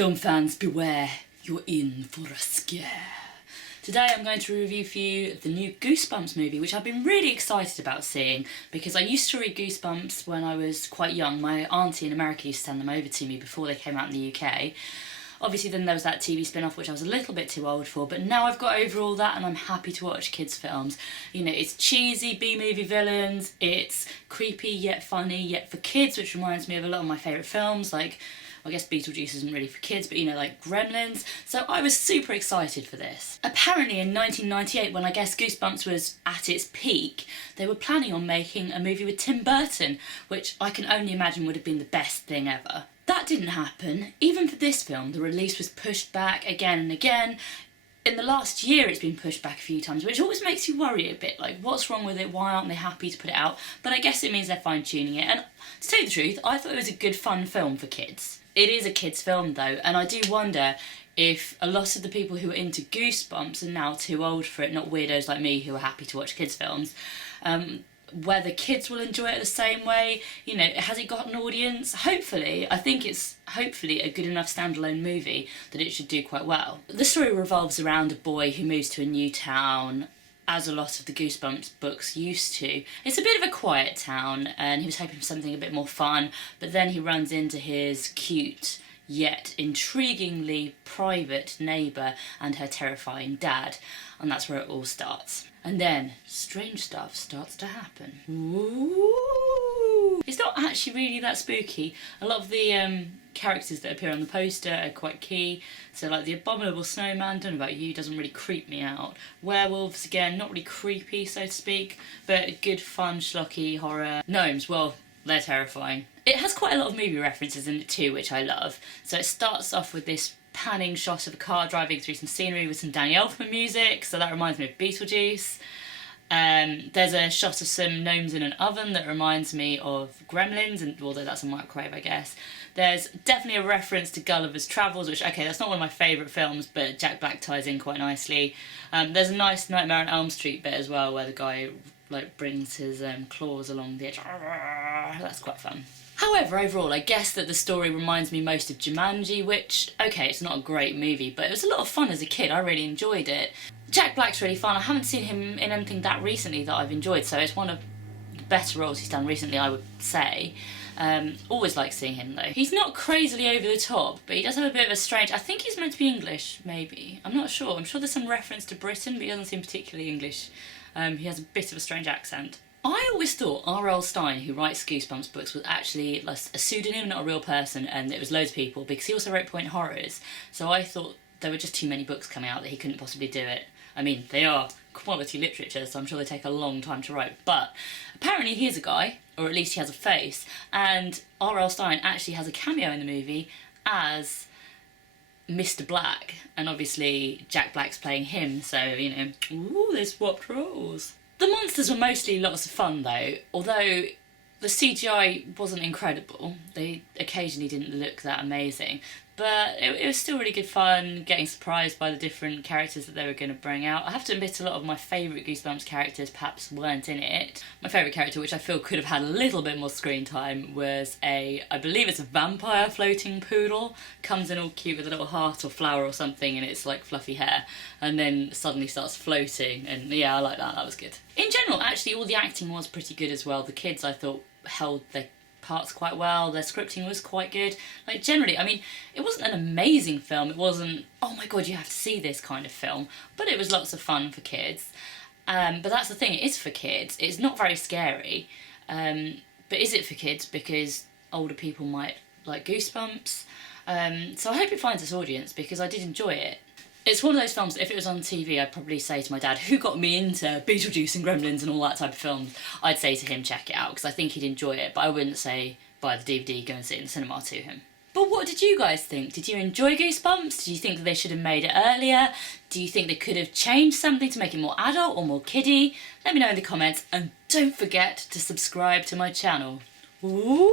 Film fans, beware, you're in for a scare. Today I'm going to review for you the new Goosebumps movie, which I've been really excited about seeing because I used to read Goosebumps when I was quite young. My auntie in America used to send them over to me before they came out in the UK. Obviously then there was that TV spin-off which I was a little bit too old for, but now I've got over all that and I'm happy to watch kids' films. You know, it's cheesy B-movie villains, it's creepy yet funny yet for kids, which reminds me of a lot of my favourite films, like, I guess Beetlejuice isn't really for kids, but you know, like Gremlins. So I was super excited for this. Apparently in 1998, when I guess Goosebumps was at its peak, they were planning on making a movie with Tim Burton, which I can only imagine would have been the best thing ever. That didn't happen. Even for this film, the release was pushed back again and again. In the last year it's been pushed back a few times, which always makes you worry a bit, like what's wrong with it, why aren't they happy to put it out? But I guess it means they're fine-tuning it, and to tell you the truth, I thought it was a good fun film for kids. It is a kids' film though, and I do wonder if a lot of the people who are into Goosebumps are now too old for it, not weirdos like me who are happy to watch kids' films, whether kids will enjoy it the same way. You know, has it got an audience? Hopefully. I think it's hopefully a good enough standalone movie that it should do quite well. The story revolves around a boy who moves to a new town, as a lot of the Goosebumps books used to. It's a bit of a quiet town and he was hoping for something a bit more fun, but then he runs into his cute yet intriguingly private neighbour and her terrifying dad, and that's where it all starts. And then strange stuff starts to happen. Ooh. It's not actually really that spooky. A lot of the characters that appear on the poster are quite key. So like the abominable snowman, don't know about you, doesn't really creep me out. Werewolves, again, not really creepy so to speak, but a good fun schlocky horror. Gnomes, well, they're terrifying. It has quite a lot of movie references in it too, which I love. So it starts off with this panning shot of a car driving through some scenery with some Danny Elfman music, so that reminds me of Beetlejuice. There's a shot of some gnomes in an oven that reminds me of Gremlins, and although that's a microwave I guess. There's definitely a reference to Gulliver's Travels, which, okay, that's not one of my favourite films, but Jack Black ties in quite nicely. There's a nice Nightmare on Elm Street bit as well, where the guy like brings his claws along the edge. That's quite fun. However, overall, I guess that the story reminds me most of Jumanji, which, okay, it's not a great movie, but it was a lot of fun as a kid. I really enjoyed it. Jack Black's really fun. I haven't seen him in anything that recently that I've enjoyed, so it's one of the better roles he's done recently, I would say. Always like seeing him though. He's not crazily over the top, but he does have a bit of a strange... I think he's meant to be English, maybe. I'm not sure. I'm sure there's some reference to Britain, but he doesn't seem particularly English. He has a bit of a strange accent. I always thought R.L. Stine, who writes Goosebumps books, was actually a pseudonym, not a real person, and it was loads of people, because he also wrote point horrors, so I thought there were just too many books coming out that he couldn't possibly do it. I mean, they are quality literature, so I'm sure they take a long time to write, but apparently he is a guy, or at least he has a face, and R.L. Stine actually has a cameo in the movie as Mr. Black, and obviously Jack Black's playing him, so, you know, ooh, they swapped roles. The monsters were mostly lots of fun though, although the CGI wasn't incredible. They occasionally didn't look that amazing, but it was still really good fun, getting surprised by the different characters that they were going to bring out. I have to admit a lot of my favourite Goosebumps characters perhaps weren't in it. My favourite character, which I feel could have had a little bit more screen time, was I believe it's a vampire floating poodle. Comes in all cute with a little heart or flower or something, and it's like fluffy hair, and then suddenly starts floating, and yeah, I like that, that was good. In general, actually, all the acting was pretty good as well. The kids, I thought, held their parts quite well, their scripting was quite good. Like, generally, I mean, it wasn't an amazing film, it wasn't, oh my god, you have to see this kind of film, but it was lots of fun for kids. But that's the thing, it is for kids, it's not very scary, but is it for kids because older people might like Goosebumps? So I hope it finds its audience, because I did enjoy it. It's one of those films that if it was on TV, I'd probably say to my dad, who got me into Beetlejuice and Gremlins and all that type of films, I'd say to him, check it out, because I think he'd enjoy it, but I wouldn't say, buy the DVD, go and sit in the cinema to him. But what did you guys think? Did you enjoy Goosebumps? Did you think that they should have made it earlier? Do you think they could have changed something to make it more adult or more kiddie? Let me know in the comments, and don't forget to subscribe to my channel. Ooh.